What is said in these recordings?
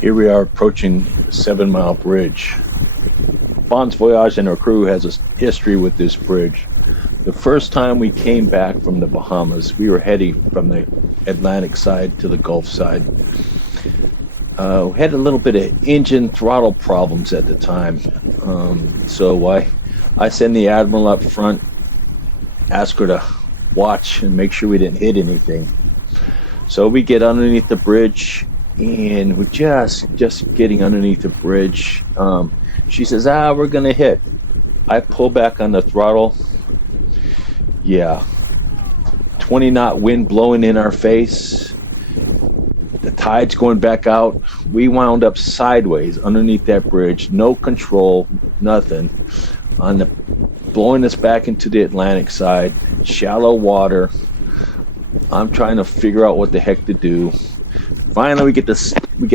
Here we are approaching the 7 Mile Bridge. Bon's Voyage and her crew has a history with this bridge. The first time we came back from the Bahamas, we were heading from the Atlantic side to the Gulf side. We had a little bit of engine throttle problems at the time. So I send the Admiral up front, ask her to watch and make sure we didn't hit anything. So we get underneath the bridge, and we're just getting underneath the bridge. She says, we're gonna hit. I pull back on the throttle. Yeah, 20-knot wind blowing in our face. The tide's going back out. We wound up sideways underneath that bridge, no control, nothing, blowing us back into the Atlantic side, shallow water. I'm trying to figure out what the heck to do. Finally, we get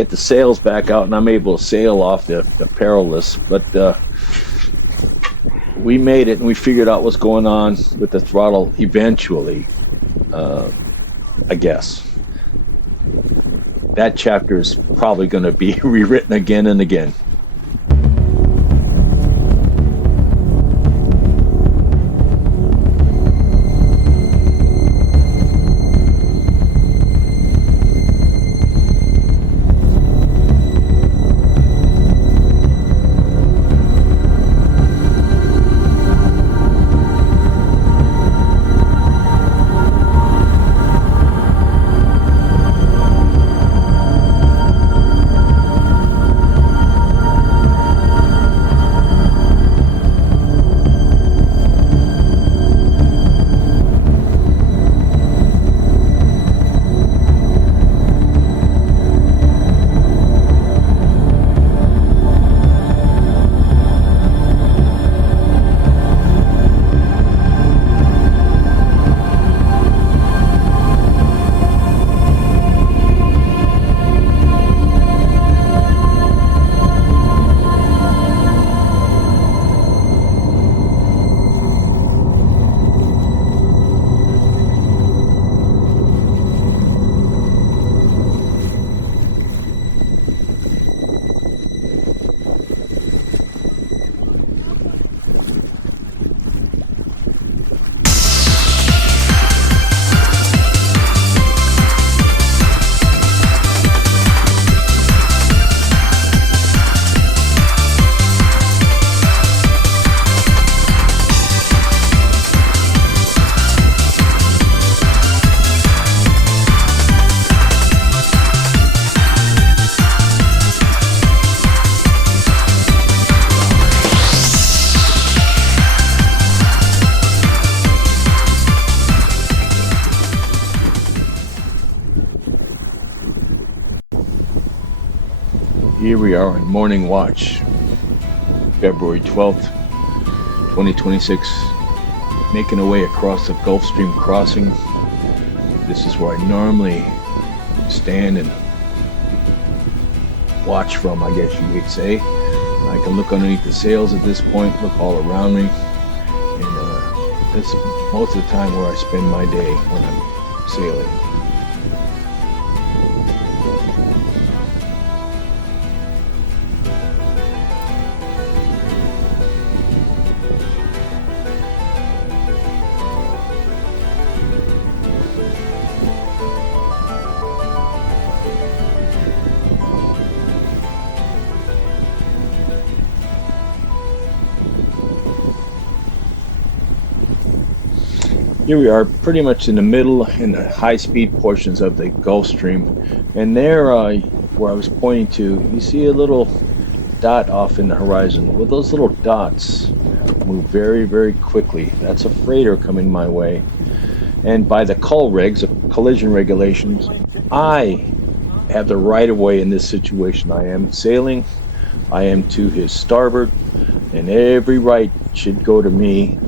the sails back out, and I'm able to sail off the perilous. But we made it, and we figured out what's going on with the throttle eventually. I guess that chapter is probably going to be rewritten again and again. Here we are on morning watch, February 12th, 2026, making our way across the Gulf Stream crossing. This is where I normally stand and watch from, I guess you could say. I can look underneath the sails at this point, look all around me, and this is most of the time where I spend my day when I'm sailing. Here we are pretty much in the middle in the high-speed portions of the Gulf Stream, and there where I was pointing to, you see a little dot off in the horizon. Well, those little dots move very, very quickly. That's a freighter coming my way, and by the cull regs, collision regulations, I have the right of way in this situation. I am sailing, I am to his starboard, and every right should go to me.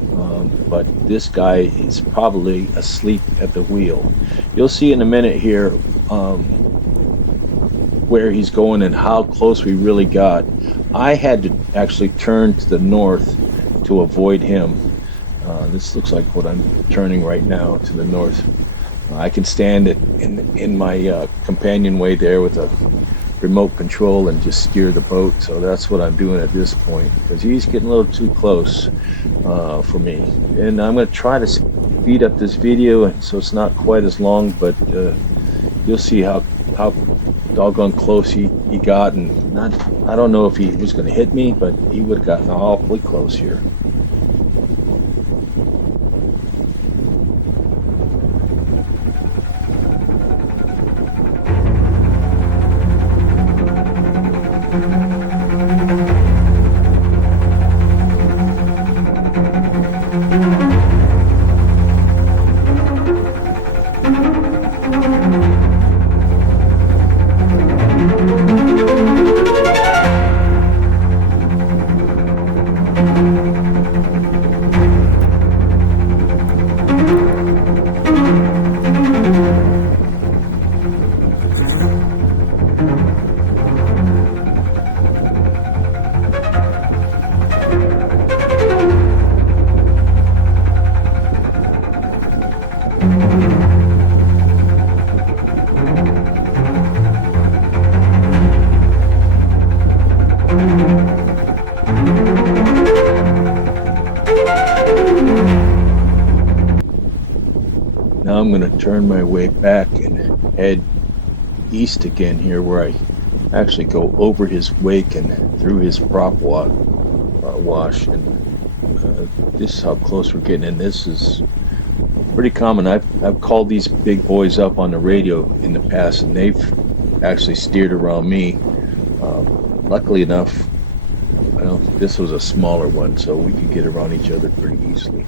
But this guy is probably asleep at the wheel. You'll see in a minute here where he's going and how close we really got. I had to actually turn to the north to avoid him. This looks like what I'm turning right now, to the north. I can stand it in my companionway there with a remote control and just steer the boat. So that's what I'm doing at this point, because he's getting a little too close for me. And I'm going to try to speed up this video so it's not quite as long, but you'll see how doggone close he got. And I don't know if he was going to hit me, but he would have gotten awfully close here. Now I'm going to turn my way back and head east again here, where I actually go over his wake and through his prop wash. And this is how close we're getting. And this is pretty common. I've called these big boys up on the radio in the past, and they've actually steered around me. Luckily enough, well, this was a smaller one, so we could get around each other pretty easily.